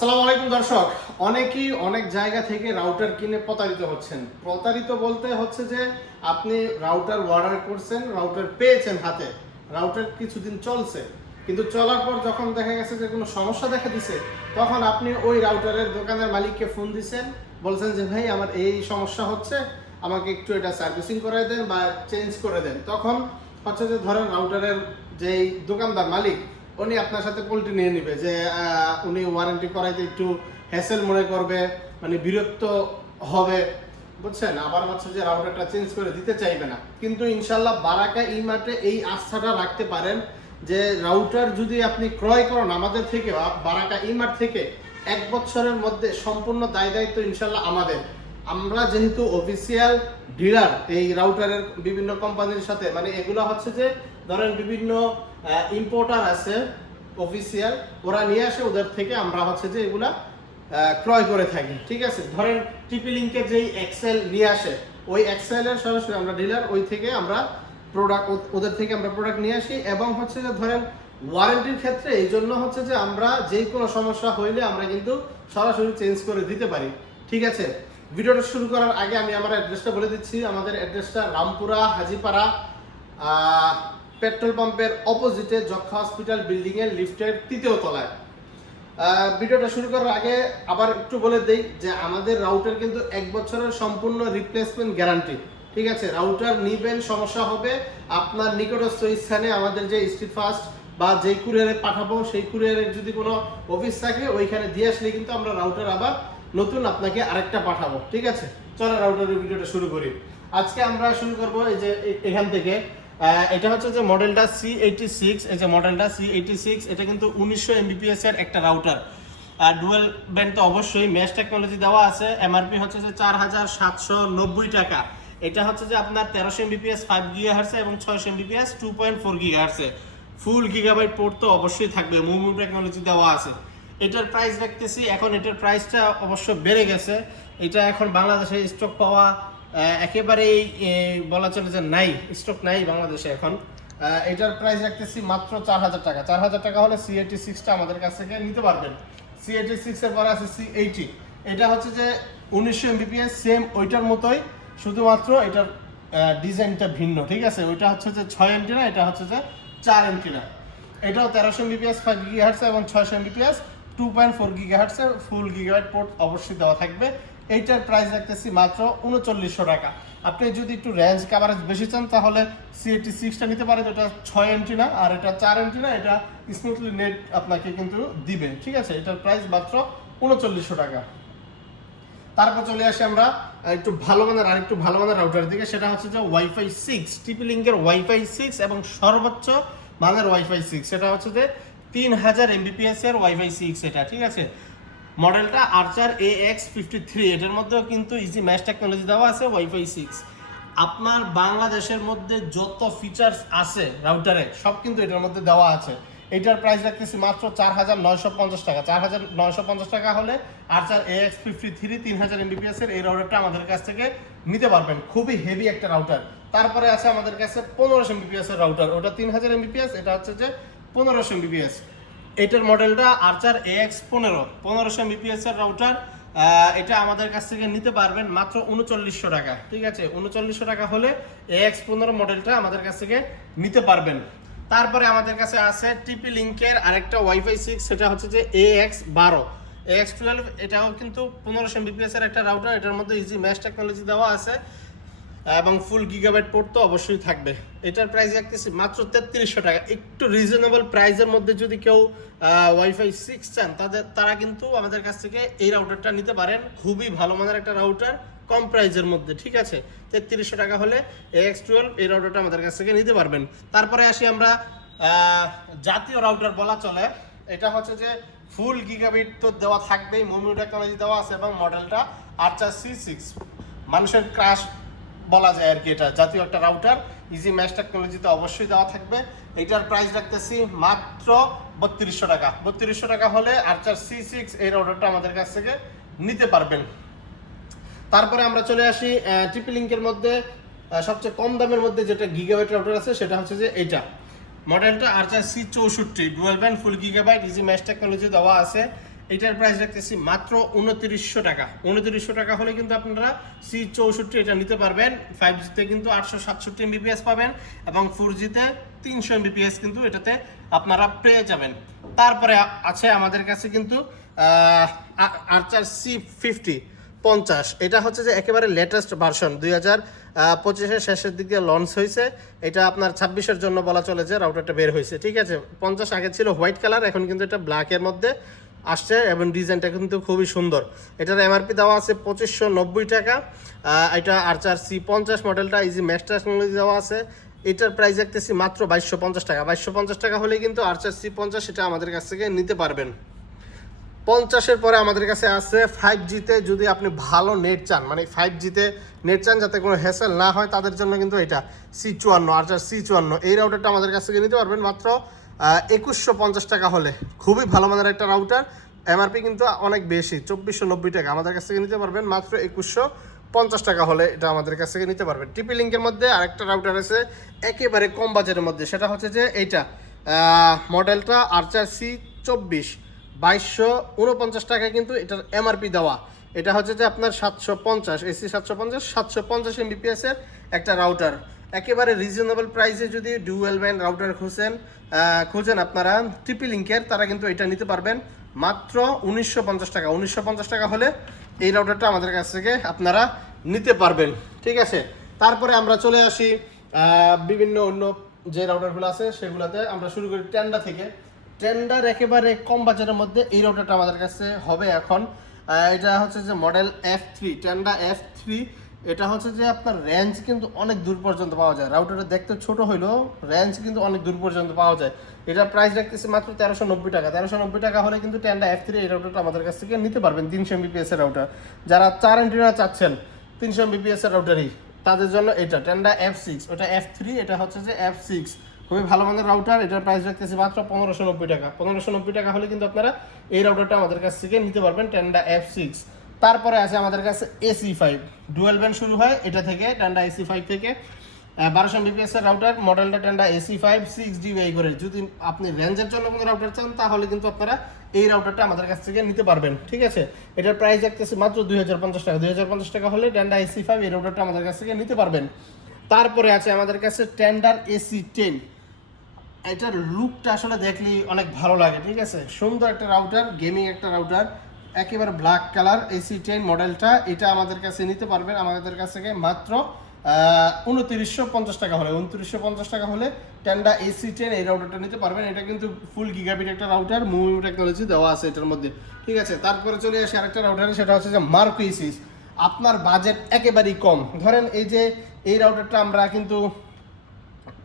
আসসালামু আলাইকুম দর্শক, অনেকেই অনেক জায়গা থেকে রাউটার কিনে প্রতারিত হচ্ছেন। প্রতারিত বলতে হচ্ছে যে আপনি রাউটার অর্ডার করছেন, রাউটার পেয়েছেন হাতে, রাউটার কিছুদিন চলছে, কিন্তু চলার পর যখন দেখা গেছে যে কোনো সমস্যা দেখা দিছে, তখন আপনি ওই রাউটারের দোকানের মালিককে ফোন দিছেন, বলছেন যে ভাই আমার এই সমস্যা হচ্ছে, আমাকে একটু এটা সার্ভিসিং করে দেন বা চেঞ্জ করে দেন। তখন হচ্ছে যে ধরেন রাউটারের যেই দোকানদার মালিক উনি আপনার সাথে পোল্ট্রি নিয়ে নিবে যে উনি ওয়ারেন্টি করাইতে একটু হ্যাসেল মনে করবে, মানে বিরক্ত হবে, বুঝছেন। আবার হচ্ছে যে রাউটারটা চেঞ্জ করে দিতে চাইবে না। কিন্তু ইনশাল্লাহ বারাকা ই-মার্টে এই আস্থাটা রাখতে পারেন যে রাউটার যদি আপনি ক্রয় করেন আমাদের থেকে, বারাকা ই-মার্ট থেকে, 1 বছরের মধ্যে সম্পূর্ণ দায় দায়িত্ব ইনশাল্লাহ আমাদের। আমরা যেহেতু অফিসিয়াল ডিলার এই রাউটারের বিভিন্ন কোম্পানির সাথে, মানে এগুলো হচ্ছে যে ধরেন বিভিন্ন ইম্পোর্টার আছে অফিসিয়াল, ওরা নিয়ে আসে, ওদের থেকে আমরা হচ্ছে যে এগুলা ক্রয় করে থাকি। ঠিক আছে, ধরেন টিপি লিঙ্কের যেই এক্সেল নিয়ে আসে, ওই এক্সেলের সরাসরি আমরা ডিলার, ওই থেকে আমরা প্রোডাক্ট, ওদের থেকে আমরা প্রোডাক্ট নিয়ে আসি। এবং হচ্ছে যে ধরেন ওয়ারেন্টির ক্ষেত্রে এই জন্য হচ্ছে যে আমরা যে কোনো সমস্যা হইলে আমরা কিন্তু সরাসরি চেঞ্জ করে দিতে পারি। ঠিক আছে, ভিডিওটা শুরু করার আগে আমি আমার অ্যাড্রেসটা বলে দিচ্ছি। আমাদের অ্যাড্রেসটা রামপুরা হাজিপাড়া, পেট্রোল পাম্পের অপোজিটে যক্ষা হসপিটাল বিল্ডিং এর লিফটের 3য় তলায়। ভিডিওটা শুরু করার আগে আবার একটু বলে দেই যে আমাদের রাউটার কিন্তু 1 বছরের সম্পূর্ণ রিপ্লেসমেন্ট গ্যারান্টি। ঠিক আছে, রাউটার নিবেন, সমস্যা হবে, আপনার নিকটস্থ স্থানে আমাদের যে স্ট্রিট ফাস্ট বা যেই কুরিয়ারে পাঠাবো সেই কুরিয়ারের যদি কোনো অফিস থাকে ওইখানে দিয়ে আসলে কিন্তু আমরা রাউটার আবার নতুন আপনাকে আরেকটা পাঠাবো। ঠিক আছে, চলো রাউটারের ভিডিওটা শুরু করি। আজকে আমরা শুরু করব এই যে এখান থেকে। এটা হচ্ছে যে মডেলটা C86, এই যে মডেলটা C86, এটা কিন্তু 1900 Mbps এর একটা রাউটার। আর ডুয়াল ব্যান্ড তো অবশ্যই, মেশ টেকনোলজি দেওয়া আছে। এমআরপি হচ্ছে যে 4790 টাকা। এটা হচ্ছে যে আপনার 1300 Mbps 5 GHz এবং 600 Mbps 2.4 GHz। ফুল গিগাবাইট পোর্ট তো অবশ্যই থাকবে, মুভমেন্ট টেকনোলজি দেওয়া আছে। এটার প্রাইস রাখতেছি, এখন এটার প্রাইসটা অবশ্য বেড়ে গেছে। এটা এখন বাংলাদেশে স্টক পাওয়া একেবারেই বলা চলে যে নাই, স্টক নাই বাংলাদেশে এখন। এটার প্রাইস রাখতেছি মাত্র 4000 টাকা। 4000 টাকা হলে C86টা আমাদের কাছ থেকে নিতে পারবেন। C86 এর পরে আছে C80, এটা হচ্ছে যে 1900 Mbps, সেম ওইটার মতোই, শুধুমাত্র এটার ডিজাইনটা ভিন্ন। ঠিক আছে, ওইটা হচ্ছে যে 6 এন্টিনা, এটা হচ্ছে যে 4 এন্টিনা। এটাও 1300 Mbps 5 GHz এবং 600 Mbps 2.4 GHz এর ফুল গিগাবাইট পোর্ট অবশ্যই দেওয়া থাকবে। এইটার প্রাইস রাখতেছি মাত্র 3900 টাকা। আপনি যদি একটু রেঞ্জ কভারেজ বেশি চান তাহলে C86টা নিতে পারেন, এটা 6 এন্টিনা আর এটা 4 এন্টিনা, এটা স্মুথলি নেট আপনাকে কিন্তু দিবে। ঠিক আছে, এটার প্রাইস মাত্র 3900 টাকা। তারপর চলে আসি আমরা একটু ভালো মানের আরেকটু ভালো মানের রাউটারের দিকে, সেটা হচ্ছে যে ওয়াইফাই 6, টিপি লিঙ্কের ওয়াইফাই 6 এবং সর্বোচ্চ মানের ওয়াইফাই 6। সেটা হচ্ছে যে 3000 Mbps এর ওয়াইফাই 6 এটা। ঠিক আছে, মডেলটা আর্চার AX53, এটার মধ্যেও কিন্তু ইজি ম্যাশ টেকনোলজি দেওয়া আছে, ওয়াইফাই 6। আপনার বাংলাদেশের মধ্যে যত ফিচার্স আছে রাউটারে সব কিন্তু এটার মধ্যে দেওয়া আছে। এটার প্রাইস রাখতেছি মাত্র 4950 টাকা। 4950 টাকা হলে আর্চার AX53 3000 Mbps এর এই রাউটারটা আমাদের কাছ থেকে নিতে পারবেন। খুবই হেভি একটা রাউটার। তারপরে আছে আমাদের কাছে 1500 Mbps এর রাউটার, ওটা 3000 Mbps, এটা হচ্ছে যে 1500 Mbps। এটার মডেলটা আর্চার AX15, 1500 Mbps এর রাউটার। এটা আমাদের কাছ থেকে নিতে পারবেন মাত্র 3900 টাকা। ঠিক আছে, 3900 টাকা হলে AX15 মডেলটা আমাদের কাছ থেকে নিতে পারবেন। তারপরে আমাদের কাছে আছে টিপি লিঙ্কের আরেকটা ওয়াইফাই 6, সেটা হচ্ছে যে AX12, AX12, এটাও কিন্তু 1500 Mbps এর একটা রাউটার। এটার মধ্যে ইজি ম্যাশ টেকনোলজি দেওয়া আছে এবং ফুল গিগাবাইট পোর্ট তো অবশ্যই থাকবে। এটার প্রাইস রাখতেছি মাত্র 3300 টাকা। একটু রিজনেবল প্রাইসের মধ্যে যদি কেউ ওয়াইফাই 6 চান তারা কিন্তু আমাদের কাছ থেকে এই রাউটারটা নিতে পারেন। খুবই ভালো মানের একটা রাউটার, কম প্রাইসের মধ্যে। ঠিক আছে, 3300 টাকা হলে AX12 এই রাউটারটা আমাদের কাছ থেকে নিতে পারবেন। তারপরে আসি আমরা জাতীয় রাউটার বলা চলে। এটা হচ্ছে যে ফুল গিগাবিট তো দেওয়া থাকবেই, মুভমেন্ট টেকনোলজি দেওয়া আছে এবং মডেলটা আর্চার C6, মানুষের ক্রাশ বলা যায় আর কি। এটা জাতীয় একটা রাউটার, ইজি ম্যাশ টেকনোলজিতে অবশ্যই দেওয়া থাকবে। এটার প্রাইস রাখতেছি মাত্র 3200 টাকা। 3200 টাকা হলে আর্চার C6 এই রাউটারটা আমাদের কাছ থেকে নিতে পারবেন। তারপরে আমরা চলে আসি টিপি লিঙ্কের মধ্যে সবচেয়ে কম দামের মধ্যে যেটা গিগাবাইট রাউটার আছে, সেটা হচ্ছে যে এইটা মডেলটা আর্চার C64, ডুয়াল ব্যান্ড ফুল গিগাবাইট ইজি ম্যাশ টেকনোলজি দেওয়া আছে। এটার প্রাইস রাখতেছি মাত্র 2900 টাকা। 2900 টাকা হলে কিন্তু আপনারা C64 এটা নিতে পারবেন। 5G তে কিন্তু 867 Mbps পাবেন এবং 4G তে 300 Mbps কিন্তু এটাতে আপনারা পেয়ে যাবেন। তারপরে আছে আমাদের কাছে কিন্তু আর্চার C50 এটা হচ্ছে যে একেবারে লেটেস্ট ভার্সন 2025-এর শেষের দিকে লঞ্চ হয়েছে। এটা আপনার 26-এর জন্য বলা চলে যে রাউটারটা বের হয়েছে, ঠিক আছে। 50 আগে ছিল হোয়াইট কালার, এখন কিন্তু এটা ব্ল্যাকের মধ্যে আসছে এবং ডিজাইনটা কিন্তু খুবই সুন্দর। এটার এমআরপি দেওয়া আছে 2590 টাকা। এটা আর্চার C50 মডেলটা ইজি ম্যাক্স টেকনোলজি দেওয়া আছে। এটার প্রাইস রাখতেছি মাত্র 2250 টাকা। 2250 টাকা হলে কিন্তু আর্চার C50 এটা আমাদের কাছ থেকে নিতে পারবেন। 50-এর পরে আমাদের কাছে আছে 5G তে যদি আপনি ভালো নেট চান, মানে 5G তে নেট চান যাতে কোনো হ্যাসেল না হয়, তাদের জন্য কিন্তু এটা C54 আর্চার C54 এই রাউটারটা আমাদের কাছ থেকে নিতে পারবেন মাত্র 2150 টাকা হলে। খুবই ভালো মানের একটা রাউটার, এমআরপি কিন্তু অনেক বেশি 2490 টাকা। আমাদের কাছ থেকে নিতে পারবেন মাত্র 2150 টাকা হলে এটা আমাদের কাছ থেকে নিতে পারবেন। টিপি লিঙ্কের মধ্যে আরেকটা রাউটার আছে একেবারে কম বাজেটের মধ্যে, সেটা হচ্ছে যে এইটা মডেলটা আর্চার C24 2249 টাকায় কিন্তু এটার এমআরপি দেওয়া। এটা হচ্ছে যে আপনার 750 AC 750 Mbps এর একটা রাউটার। একেবারে রিজনেবল প্রাইসে যদি ডুয়াল ব্যান্ড রাউটার খুঁজেন আপনারা টিপি লিঙ্কের, তারা কিন্তু এটা নিতে পারবেন মাত্র 1950 টাকা। 1950 টাকা হলে এই রাউটারটা আমাদের কাছ থেকে আপনারা নিতে পারবেন, ঠিক আছে। তারপরে আমরা চলে আসি বিভিন্ন অন্য যে রাউটারগুলো আছে সেগুলোতে। আমরা শুরু করি টেন্ডা থেকে। টেন্ডার একেবারে কম বাজারের মধ্যে এই রাউটারটা আমাদের কাছে হবে এখন। এটা হচ্ছে যে মডেল F3 টেন্ডা F3। এটা হচ্ছে যে আপনার রেঞ্জ কিন্তু অনেক দূর পর্যন্ত পাওয়া যায়। রাউটারটা দেখতে ছোট হইলেও রেঞ্জ কিন্তু অনেক দূর পর্যন্ত পাওয়া যায়। এটার প্রাইস রাখতেছি মাত্র 1390 টাকা। 1390 টাকা হলে কিন্তু টেন্ডা F3 এই রাউটারটা আমাদের কাছ থেকে নিতে পারবেন। 300 Mbps এর রাউটার, যারা 4 অ্যান্টেনা চাচ্ছেন 300 Mbps এর রাউটারই, তাদের জন্য এটা টেন্ডা F6। ওটা F3, এটা হচ্ছে যে F6, খুবই ভালো মানের রাউটার। এটার প্রাইস রাখতেছি মাত্র 1590 টাকা। 1590 টাকা হলে কিন্তু আপনারা এই রাউটারটা আমাদের কাছ থেকে নিতে পারবেন টেন্ডা F6। তারপরে আছে আমাদের কাছে AC5 ডুয়াল ব্যান্ড শুরু হয় এটা থেকে, টেন্ডা AC5 থেকে 1200 Mbps এর রাউটার। মডেলটা টেন্ডা AC5 6DBI করে। যদি আপনি রেঞ্জের জন্য কোনো রাউটার চান তাহলে কিন্তু আপনারা এই রাউটারটা আমাদের কাছ থেকে নিতে পারবেন, ঠিক আছে। এটার প্রাইস রাখতেছি মাত্র 2050 টাকা। 2050 টাকা হলে টেন্ডা AC5 এই রাউটারটা আমাদের কাছ থেকে নিতে পারবেন। তারপরে আছে আমাদের কাছে টেন্ডার AC10। এটার লুকটা আসলে দেখলে অনেক ভালো লাগে, ঠিক আছে। সুন্দর একটা রাউটার, গেমিং একটা রাউটার, একেবারে ব্ল্যাক কালার AC10 মডেলটা। এটা আমাদের কাছে নিতে পারবেন আমাদের কাছ থেকে মাত্র 2950 টাকা হলে। 2950 টাকা হলে টেন্ডা AC10 এই রাউটারটা নিতে পারবেন। এটা কিন্তু ফুল গিগাবিট একটা রাউটার, মুভ টেকনোলজি দেওয়া আছে এটার মধ্যে, ঠিক আছে। তারপরে চলে আসি আরেকটা রাউটারে, সেটা হচ্ছে যে মার্কুইসিস। আপনার বাজেট একেবারেই কম, ধরেন এই যে এই রাউটারটা আমরা কিন্তু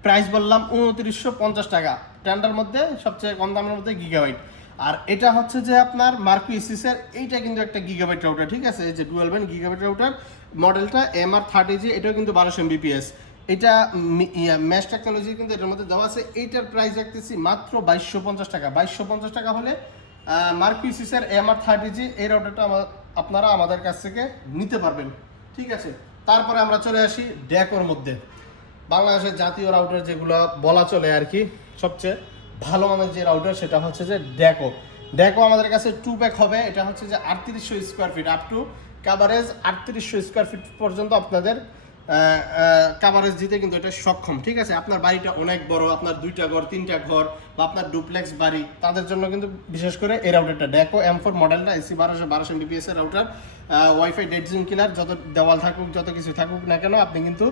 প্রাইস বললাম 2950 টাকা, টেন্ডার মধ্যে সবচেয়ে কম দামের মধ্যে গিগাবাইট। আর এটা হচ্ছে যে আপনার মার্কুইসিসের এইটা কিন্তু একটা গিগাবাইট রাউটার, ঠিক আছে। এই যে ডুয়াল ব্যান্ড গিগাবাইট রাউটার, মডেলটা MR30G, এটাও কিন্তু 1200 Mbps। এটা ম্যাশ টেকনোলজি কিন্তু এটার মধ্যে দেওয়া আছে। এইটার প্রাইস রাখতেছি মাত্র 2250 টাকা। 2250 টাকা হলে মার্কুইসিসের MR30G এই রাউটারটা আপনারা আমাদের কাছ থেকে নিতে পারবেন, ঠিক আছে। তারপরে আমরা চলে আসি ড্যাকোর মধ্যে। বাংলাদেশের জাতীয় রাউটার যেগুলো বলা চলে আর কি, সবচেয়ে ভালো মানের যে রাউটার সেটা হচ্ছে যে ড্যাকো আমাদের কাছে 2 প্যাক হবে। এটা হচ্ছে যে 3800 square feet, up to coverage 3800 square feet পর্যন্ত আপনাদের কাভারেজ দিতে কিন্তু এটা সক্ষম, ঠিক আছে। আপনার বাড়িটা অনেক বড়, আপনার 2টা ঘর 3টা ঘর বা আপনার ডুপ্লেক্স বাড়ি, তাদের জন্য কিন্তু বিশেষ করে এই রাউটারটা ড্যাকো M4 মডেলটা AC 1200 Mbps এর রাউটার। ওয়াইফাই ডেড জোন কিলার, যত দেওয়াল থাকুক যত কিছু থাকুক না কেন আপনি কিন্তু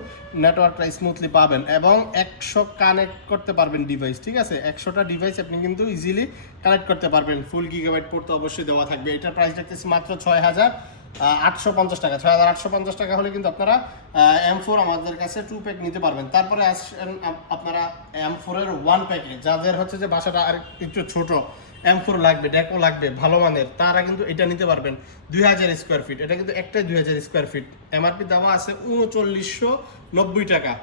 নেটওয়ার্কটা স্মুথলি পাবেন এবং 100 কানেক্ট করতে পারবেন ডিভাইস, ঠিক আছে। 100টা ডিভাইস আপনি কিন্তু ইজিলি কানেক্ট করতে পারবেন। ফুল গিগাবাইট পোর্ট তো অবশ্যই দেওয়া থাকবে। এটার প্রাইস রাখতেছি মাত্র 6850 টাকা। 6850 টাকা হলে কিন্তু আপনারা M4 আমাদের কাছে 2 প্যাক নিতে পারবেন। তারপরে আসেন আপনারা M4 এর 1 প্যাকে, যাদের হচ্ছে যে বাসাটা আর একটু ছোট, M4 লাগবে, ড্যাকো লাগবে ভালো মানের, তারা কিন্তু এটা নিতে পারবেন। 2000 স্কোয়ার ফিট, এটা কিন্তু একটাই 2000 স্কোয়ার ফিট। এমআরপি দেওয়া আছে 3990 টাকা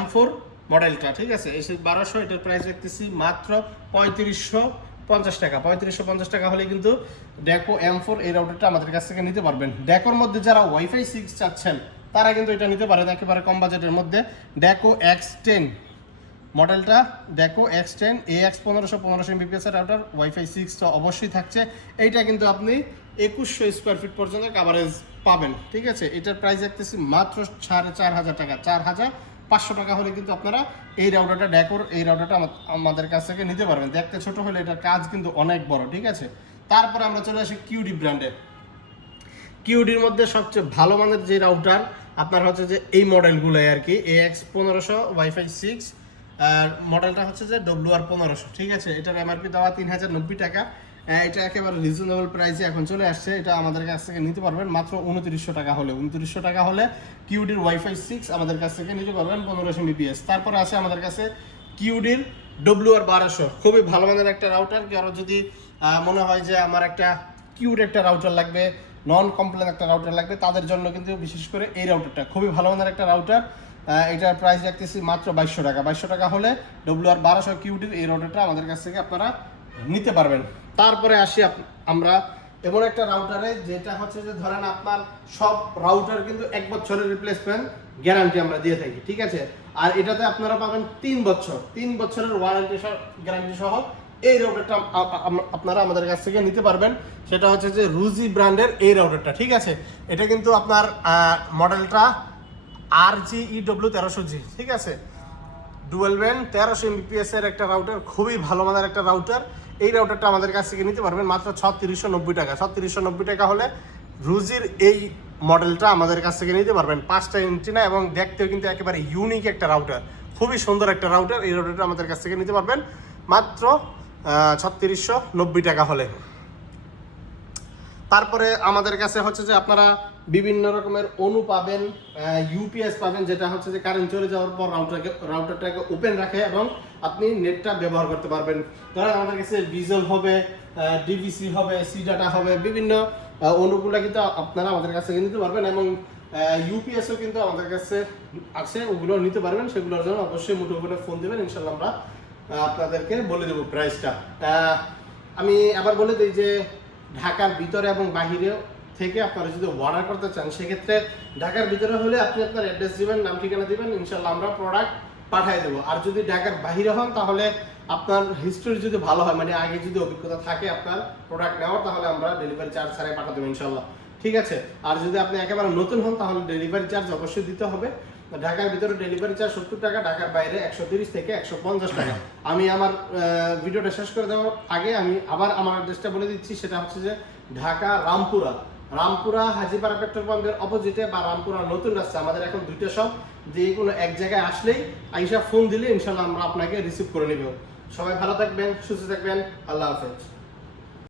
M4 মডেলটা, ঠিক আছে। এই 1200, এটার প্রাইস রাখতেছি মাত্র 3550 টাকা। 3550 টাকা হলে কিন্তু ড্যাকো M4 এই রাউটারটা আমাদের কাছ থেকে নিতে পারবেন। ড্যাকোর মধ্যে যারা ওয়াইফাই 6 চাচ্ছেন তারা কিন্তু এটা নিতে পারেন একেবারে কম বাজেটের মধ্যে। ড্যাকো X10 মডেলটা দেখো X10 AX 1500 Mbps router wifi 6 তো অবশ্যই থাকছে। এইটা কিন্তু আপনি 2100 স্কোয়ার ফিট পর্যন্ত কভারেজ পাবেন, ঠিক আছে। এটার প্রাইস রাখতেছি মাত্র 4500 টাকা, 4500 টাকা হলে কিন্তু আপনারা এই রাউটারটা ডেকোর এই রাউটারটা আমাদের কাছ থেকে নিতে পারবেন। দেখতে ছোট হলে এটার কাজ কিন্তু অনেক বড়, ঠিক আছে। তারপরে আমরা চলে আসি কিউডি ব্র্যান্ডের। কিউডির মধ্যে সবচেয়ে ভালো মানের যে রাউটার আপনার হচ্ছে যে এই মডেলগুলোই আর কি, AX 1500 ওয়াইফাই 6 আর মডেলটা হচ্ছে যে WR 1500, ঠিক আছে। এটার এমআরপি দেওয়া 3090 টাকা। এটা একেবারে রিজনেবল প্রাইসে এখন চলে আসছে। এটা আমাদের কাছ থেকে নিতে পারবেন মাত্র 2900 টাকা হলে। 2900 টাকা হলে কিউডির ওয়াইফাই 6 আমাদের কাছ থেকে নিতে পারবেন 1500 Mbps। তারপরে আছে আমাদের কাছে কিউডির WR 1200, খুবই ভালো মানের একটা রাউটার। কারো যদি মনে হয় যে আমার একটা কিউড একটা রাউটার লাগবে, নন কমপ্লেন একটা রাউটার লাগবে, তাদের জন্য কিন্তু বিশেষ করে এই রাউটারটা খুবই ভালো মানের একটা রাউটার। এটার প্রাইস রাখতেছি মাত্র 2200 টাকা। 2200 টাকা হলে WR 1200 কিউডির এই রাউটারটা আমাদের কাছ থেকে আপনারা নিতে পারবেন। তারপরে আসি আমরা এমন একটা রাউটারে যেটা হচ্ছে যে ধরেন আপনার সব রাউটার কিন্তু 1 বছরের রিপ্লেসমেন্ট গ্যারান্টি আমরা দিয়ে থাকি, ঠিক আছে। আর এটাতে আপনারা পাবেন 3 বছর, 3 বছরের ওয়ারেন্টি গ্যারান্টি সহ এই রাউটারটা আপনারা আমাদের কাছ থেকে নিতে পারবেন। সেটা হচ্ছে যে রুজি ব্র্যান্ডের এই রাউটারটা, ঠিক আছে। এটা কিন্তু আপনার মডেলটা RGEW 1300G, ঠিক আছে। ডুয়েল ব্যান্ড 1300 Mbps এর একটা রাউটার, খুবই ভালো মানের একটা রাউটার। এই রাউটারটা আমাদের কাছ থেকে নিতে পারবেন মাত্র 3690 টাকা। 3690 টাকা হলে রুজির এই মডেলটা আমাদের কাছ থেকে নিতে পারবেন। 5টা এন্টিনা এবং দেখতেও কিন্তু একেবারে ইউনিক একটা রাউটার, খুবই সুন্দর একটা রাউটার। এই রাউটারটা আমাদের কাছ থেকে নিতে পারবেন মাত্র 3690 টাকা হলে। তারপরে আমাদের কাছে হচ্ছে যে আপনারা বিভিন্ন রকমের অনু পাবেন, ইউপিএস পাবেন, যেটা হচ্ছে যে কারেন্ট চলে যাওয়ার পর রাউটারটাকে ওপেন রাখে এবং আপনি নেটটা ব্যবহার করতে পারবেন। ধরেন আমাদের কাছে ডিজেল হবে, ডিভিসি হবে, সি ডাটা হবে, বিভিন্ন অনুগুলো কিন্তু আপনারা আমাদের কাছ থেকে নিতে পারবেন। এবং ইউপিএসও কিন্তু আমাদের কাছে আছে, ওগুলো নিতে পারবেন। সেগুলোর জন্য অবশ্যই মুঠোফোনে ফোন দেবেন, ইনশাল্লাহ আমরা আপনাদেরকে বলে দেবো প্রাইসটা। আমি আবার বলে দিই যে ঢাকার ভিতরে এবং বাহিরে থেকে আপনারা যদি অর্ডার করতে চান, সেক্ষেত্রে ঢাকার ভিতরে হলে আপনি আপনার অ্যাড্রেস দিবেন, নাম ঠিকানা দিবেন, ইনশাল্লাহ আমরা প্রোডাক্ট পাঠিয়ে দেবো। আর যদি ঢাকার বাহিরে হন তাহলে আপনার হিস্ট্রি যদি ভালো হয়, মানে আগে যদি অভিজ্ঞতা থাকে আপনার প্রোডাক্ট নেওয়ার, তাহলে আমরা ডেলিভারি চার্জ ছাড়াই পাঠিয়ে দেবো ইনশাল্লাহ, ঠিক আছে। আর যদি আপনি একেবারে নতুন হন তাহলে ডেলিভারি চার্জ অবশ্যই দিতে হবে। ঢাকার ভিতরে ডেলিভারি চার্জ 70 টাকা, ঢাকার বাইরে 130 থেকে 150 টাকা। আমি আমার ভিডিওটা শেষ করে দেওয়ার আগে আমি আবার আমার অ্যাড্রেসটা বলে দিচ্ছি। সেটা হচ্ছে যে ঢাকা রামপুরা হাজিপাড়া পেট্রোল পাম্পের অপোজিটে, বা রামপুরা নতুন রাস্তা। আমাদের এখন 2টা শপ, যে কোনো এক জায়গায় আসলেই আইসা ফোন দিলে ইনশাল্লাহ আমরা আপনাকে রিসিভ করে নেব। সবাই ভালো থাকবেন, সুস্থ থাকবেন, আল্লাহ হাফেজ।